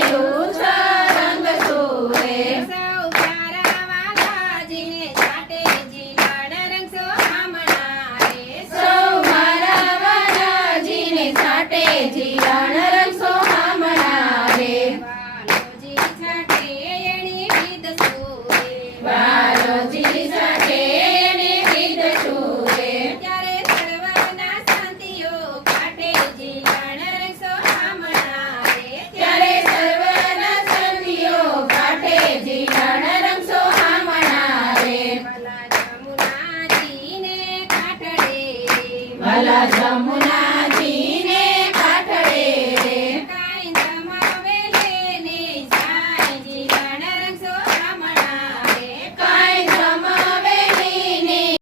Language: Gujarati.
લીલું રંગ સુરે સૌ પ્યારા વાલાજીને છાટે જીલાડ રંગ સોહામણા રે સૌ મારા વાલાજીને છાટે જીલાણ રંગ સોહામણા રે વાલોજી છાટે એની વિધ સુરે વાલોજી છાટે એને વિધ સુરે ત્યારે સર્વના શાંતિઓ કાટે જીલાડ રંગ સોહામણા રે ત્યારે સર્વના સંધિઓ કાઢે જીલાણ રંગ સોહામણા રે વાલા જમુનાજીને કાટડે વાલા જમુ